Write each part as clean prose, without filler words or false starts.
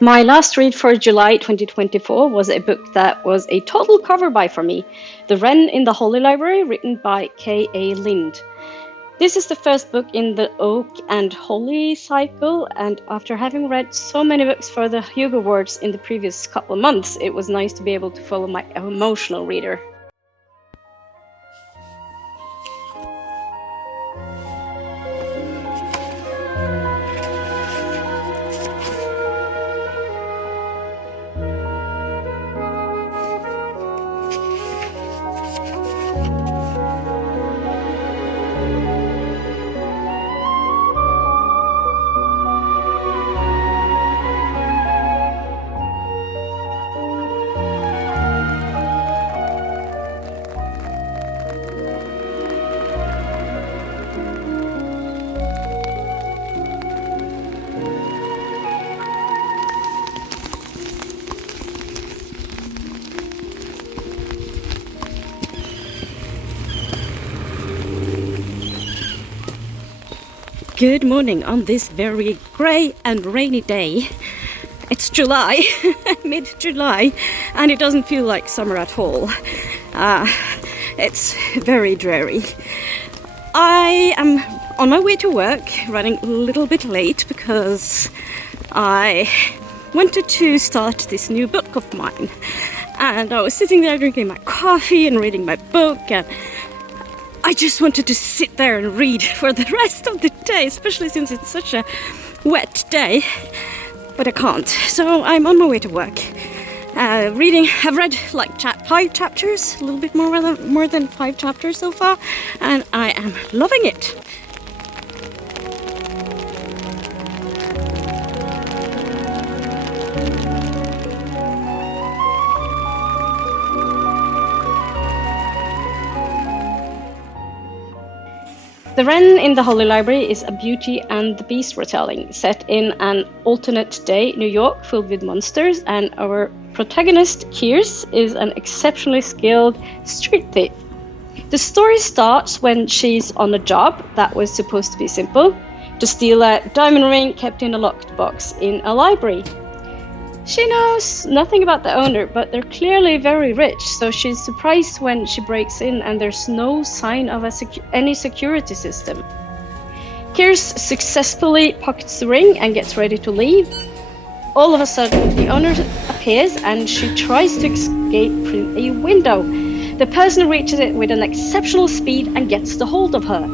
My last read for July 2024 was a book that was a total cover buy for me, The Wren in the Holy Library, written by K.A. Linde. This is the first book in the Oak and Holy cycle, and after having read so many books for the Hugo Awards in the previous couple of months, it was nice to be able to follow my emotional reader. Good morning on this very grey and rainy day. It's July, mid-July, and it doesn't feel like summer at all. It's very dreary. I am on my way to work, running a little bit late because I wanted to start this new book of mine. And I was sitting there drinking my coffee and reading my book, and I just wanted to sit there and read for the rest of the day, especially since it's such a wet day. But I can't, so I'm on my way to work. I've read like 5 chapters, a little bit more than 5 chapters so far, and I am loving it. The Wren in the Holy Library is a Beauty and the Beast retelling set in an alternate day New York filled with monsters, and our protagonist, Kears, is an exceptionally skilled street thief. The story starts when she's on a job that was supposed to be simple, to steal a diamond ring kept in a locked box in a library. She knows nothing about the owner, but they're clearly very rich, so she's surprised when she breaks in and there's no sign of any security system. Kears successfully pockets the ring and gets ready to leave. All of a sudden, the owner appears and she tries to escape through a window. The person reaches it with an exceptional speed and gets the hold of her.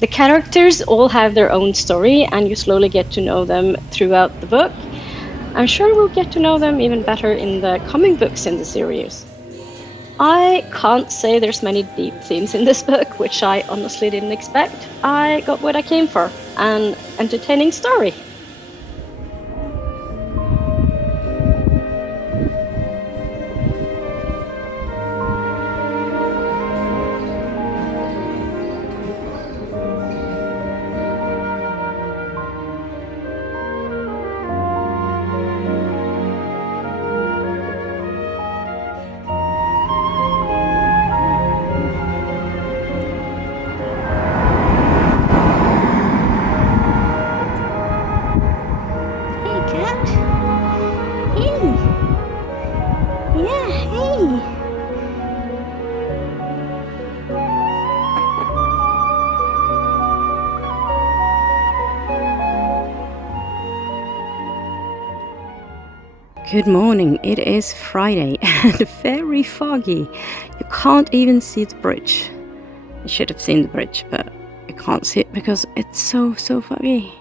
The characters all have their own story, and you slowly get to know them throughout the book. I'm sure we'll get to know them even better in the coming books in the series. I can't say there's many deep themes in this book, which I honestly didn't expect. I got what I came for, an entertaining story. Good morning, it is Friday and very foggy. You can't even see the bridge. I should have seen the bridge, but I can't see it because it's so foggy.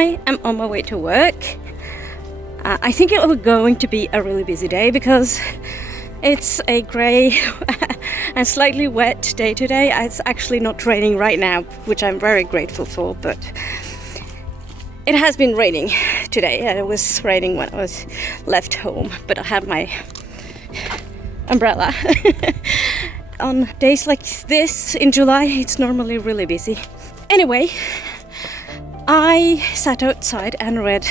I am on my way to work. I think it will going to be a really busy day because it's a grey and slightly wet day today. It's actually not raining right now, which I'm very grateful for, but it has been raining today. It was raining when I was left home, but I had my umbrella. On days like this in July, it's normally really busy. Anyway, I sat outside and read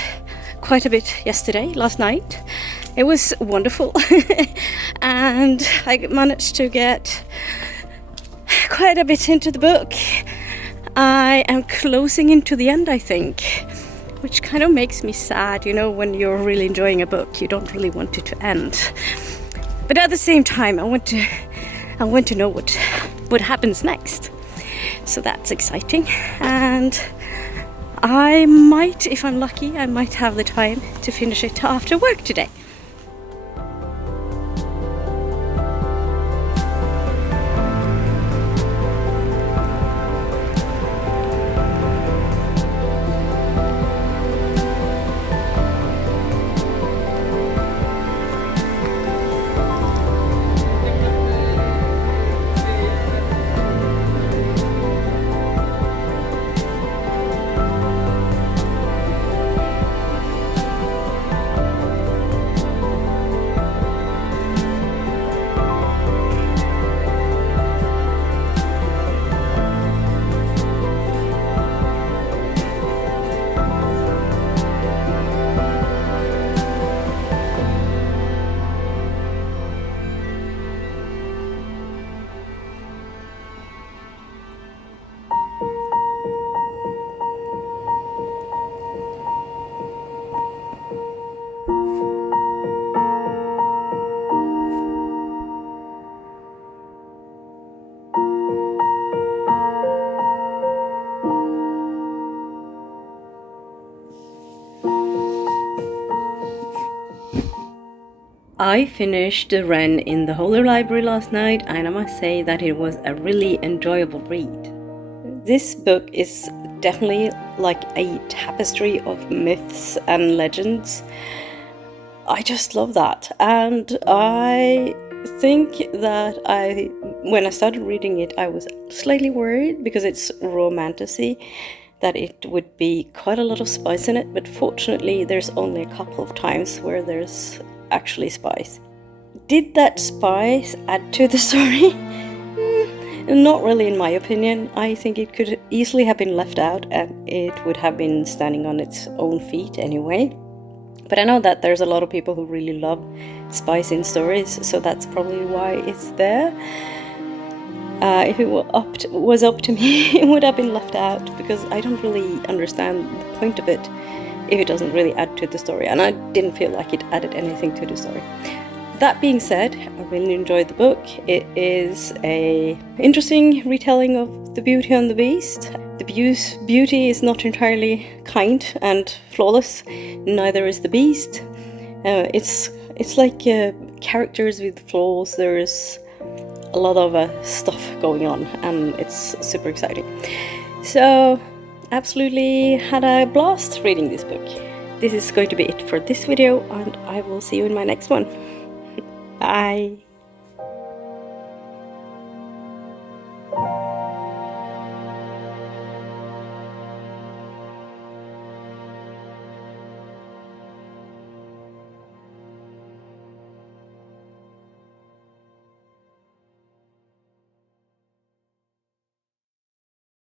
quite a bit last night. It was wonderful. And I managed to get quite a bit into the book. I am closing into the end, I think, which kind of makes me sad. You know, when you're really enjoying a book, you don't really want it to end. But at the same time, I want to know what happens next. So that's exciting. And I might, if I'm lucky, I might have the time to finish it after work today. I finished Wren in the Holy Library last night, and I must say that it was a really enjoyable read. This book is definitely like a tapestry of myths and legends. I just love that, and I think that when I started reading it, I was slightly worried because it's romantasy, that it would be quite a lot of spice in it, but fortunately there's only a couple of times where there's actually spice. Did that spice add to the story? Not really, in my opinion. I think it could easily have been left out and it would have been standing on its own feet anyway. But I know that there's a lot of people who really love spice in stories, so that's probably why it's there. If it was up to me, it would have been left out, because I don't really understand the point of it if it doesn't really add to the story, and I didn't feel like it added anything to the story. That being said, I really enjoyed the book. It is a interesting retelling of The Beauty and the Beast. The beauty is not entirely kind and flawless, neither is the beast. It's like characters with flaws. There's a lot of stuff going on, and it's super exciting. So absolutely had a blast reading this book. This is going to be it for this video, and I will see you in my next one. Bye!